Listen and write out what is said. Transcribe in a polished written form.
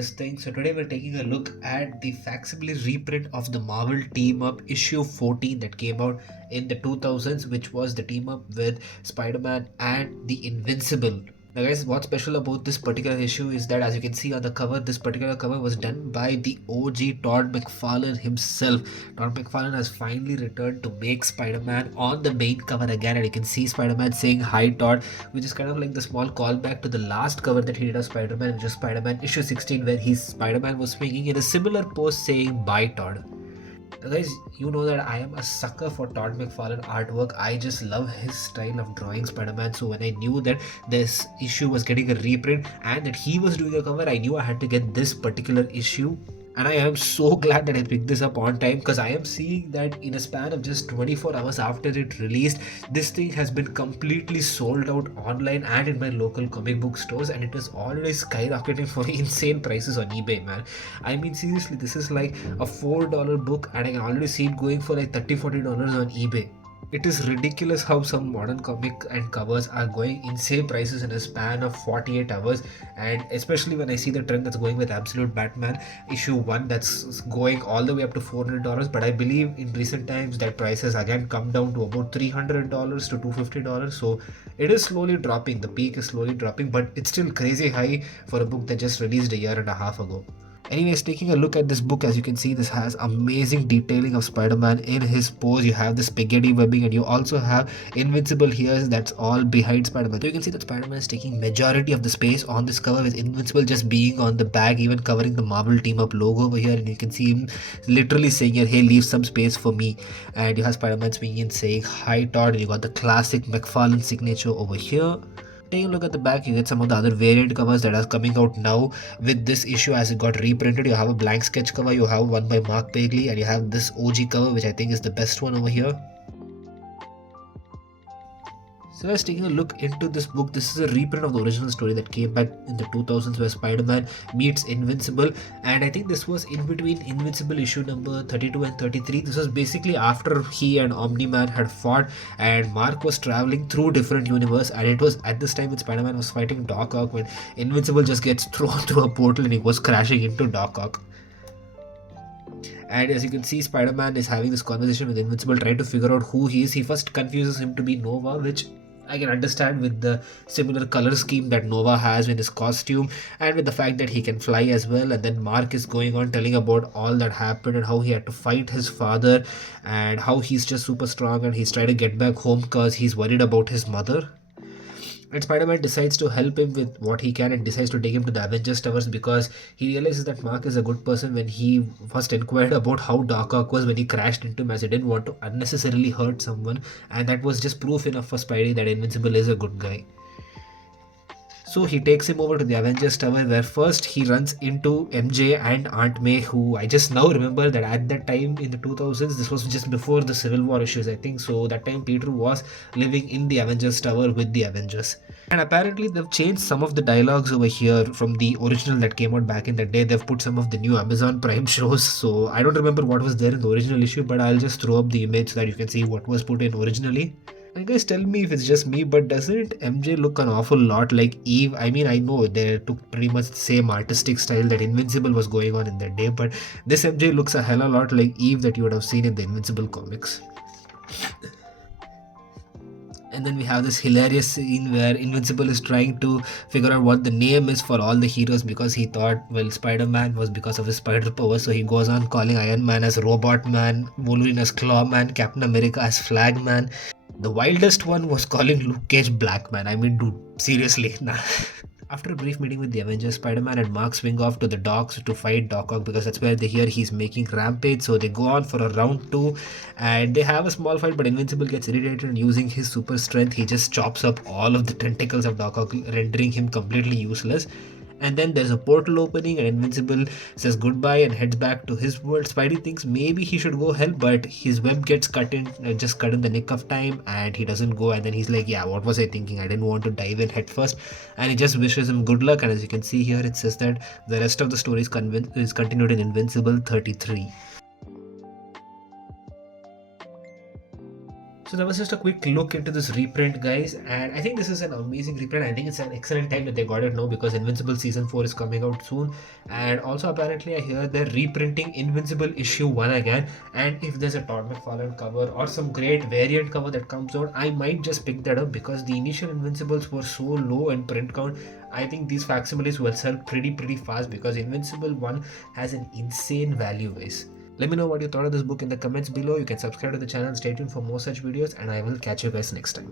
this thing. So today we're taking a look at the facsimile reprint of the Marvel Team Up issue 14 that came out in the 2000s, which was the team up with Spider-Man and the Invincible. Now guys, what's special about this particular issue is that, as you can see on the cover, this particular cover was done by the OG Todd McFarlane himself. Todd McFarlane has finally returned to make Spider-Man on the main cover again, and you can see Spider-Man saying hi Todd, which is kind of like the small callback to the last cover that he did of Spider-Man, which is Spider-Man issue 16, where Spider-Man was swinging in a similar pose saying bye Todd. Guys, you know that I am a sucker for Todd McFarlane artwork. I just love his style of drawing Spider-Man. So when I knew that this issue was getting a reprint and that he was doing a cover, I knew I had to get this particular issue. And I am so glad that I picked this up on time, because I am seeing that in a span of just 24 hours after it released, this thing has been completely sold out online and in my local comic book stores, and it is already skyrocketing for insane prices on eBay, man. I mean, seriously, this is like a $4 book, and I can already see it going for like $30-40 on eBay. It is ridiculous how some modern comic and covers are going insane prices in a span of 48 hours, and especially when I see the trend that's going with Absolute Batman issue 1 that's going all the way up to $400, but I believe in recent times that price has again come down to about $300 to $250, so it is slowly dropping. The peak is slowly dropping, but it's still crazy high for a book that just released a year and a half ago. Anyways, taking a look at this book, as you can see, this has amazing detailing of Spider-Man in his pose. You have the spaghetti webbing, and you also have Invincible here that's all behind Spider-Man. So you can see that Spider-Man is taking majority of the space on this cover, with Invincible just being on the back, even covering the Marvel Team Up logo over here. And you can see him literally saying here, hey, leave some space for me. And you have Spider-Man swinging in saying hi Todd, and you got the classic McFarlane signature over here. Taking a look at the back, you get some of the other variant covers that are coming out now with this issue as it got reprinted. You have a blank sketch cover, you have one by Mark Bagley, and you have this OG cover, which I think is the best one over here. So as taking a look into this book, this is a reprint of the original story that came back in the 2000s, where Spider-Man meets Invincible, and I think this was in between Invincible issue number 32 and 33. This was basically after he and Omni-Man had fought, and Mark was traveling through different universe, and it was at this time when Spider-Man was fighting Doc Ock, when Invincible just gets thrown through a portal and he was crashing into Doc Ock. And as you can see, Spider-Man is having this conversation with Invincible, trying to figure out who he is. He first confuses him to be Nova, which I can understand with the similar color scheme that Nova has in his costume, and with the fact that he can fly as well. And then Mark is going on telling about all that happened and how he had to fight his father, and how he's just super strong and he's trying to get back home because he's worried about his mother. And Spider-Man decides to help him with what he can and decides to take him to the Avengers Towers, because he realizes that Mark is a good person when he first inquired about how Doc Ock was when he crashed into him, as he didn't want to unnecessarily hurt someone, and that was just proof enough for Spidey that Invincible is a good guy. So he takes him over to the Avengers Tower, where first he runs into MJ and Aunt May, who I just now remember that at that time in the 2000s, this was just before the Civil War issues, I think. So that time Peter was living in the Avengers Tower with the Avengers. And apparently they've changed some of the dialogues over here from the original that came out back in the day. They've put some of the new Amazon Prime shows. So I don't remember what was there in the original issue, but I'll just throw up the image so that you can see what was put in originally. And guys, tell me if it's just me, but doesn't MJ look an awful lot like Eve? I mean, I know they took pretty much the same artistic style that Invincible was going on in that day, but this MJ looks a hell of a lot like Eve that you would have seen in the Invincible comics. And then we have this hilarious scene where Invincible is trying to figure out what the name is for all the heroes, because he thought, well, Spider-Man was because of his spider power, so he goes on calling Iron Man as Robot Man, Wolverine as Claw Man, Captain America as Flag Man. The wildest one was calling Luke Cage Black Man. I mean, dude, seriously, nah. After a brief meeting with the Avengers, Spider-Man and Mark swing off to the docks to fight Doc Ock, because that's where they hear he's making rampage. So they go on for a round 2 and they have a small fight, but Invincible gets irritated, and using his super strength, he just chops up all of the tentacles of Doc Ock, rendering him completely useless. And then there's a portal opening, and Invincible says goodbye and heads back to his world. Spidey thinks maybe he should go help, but his web gets cut in the nick of time, and he doesn't go. And then he's like, yeah, what was I thinking? I didn't want to dive in head first. And he just wishes him good luck. And as you can see here, it says that the rest of the story is continued in Invincible 33. So that was just a quick look into this reprint, guys, and I think this is an amazing reprint. I think it's an excellent time that they got it now, because Invincible season 4 is coming out soon, and also apparently I hear they're reprinting Invincible issue 1 again. And if there's a Todd McFarlane cover or some great variant cover that comes out, I might just pick that up, because the initial Invincibles were so low in print count. I think these facsimiles will sell pretty fast, because Invincible 1 has an insane value, guys. Let me know what you thought of this book in the comments below. You can subscribe to the channel, stay tuned for more such videos, and I will catch you guys next time.